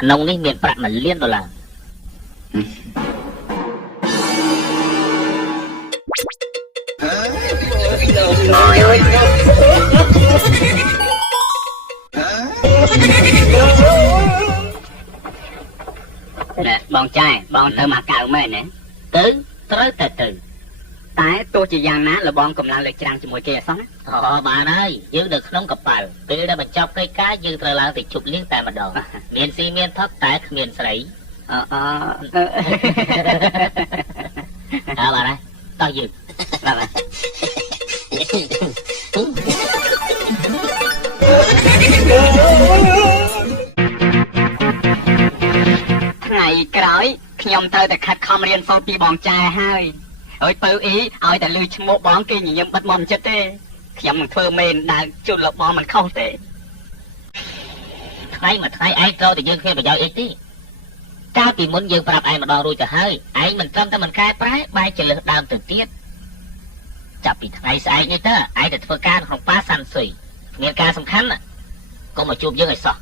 ក្នុងនេះមានប្រាក់1លានដុល្លារបងចាយបងទៅមកកៅមែនណាទៅត្រូវតែទៅតែទោះជាយ៉ាងណាលបងកម្លាំងលើកច្រាំងជាមួយគេអសោះណាបានហើយយើងនៅក្នុងកប៉ាល់ពេលដែលបញ្ចប់កិច្ចការយើងត្រូវឡើងទៅជប់លៀងតែម្ដងមានស៊ីមានថប់តែគ្មានស្រីបានហើយតោះយើងបាទថ្ងៃក្រោយខ្ញុំត្រូវតែខិតខំរៀនសូត្រពីបងចែហើយអើយពៅអ៊ីឲ្យតែលឺឈ្មោះបងគេញញឹមបិទមុំចិត្តទេខ្ញុំនឹងធ្វើមេនដើរជូនលោកបងមិនខុសទេថ្ងៃមួយថ្ងៃឯងត្រូវតែយើងគ្មានប្រយោជន៍អីទេកាលពីមុនយើងប្រាប់ឯងម្ដងរួចទៅហើយឯងមិនត្រឹមតែមិនកែប្រែបែរជាលើសដើមទៅទៀតចាប់ពីថ្ងៃស្អែកនេះទៅឯងទៅធ្វើការក្នុងប៉ាសាន់ស៊ុយមានការសំខាន់កុំមកជួបយើងឲ្យសោះ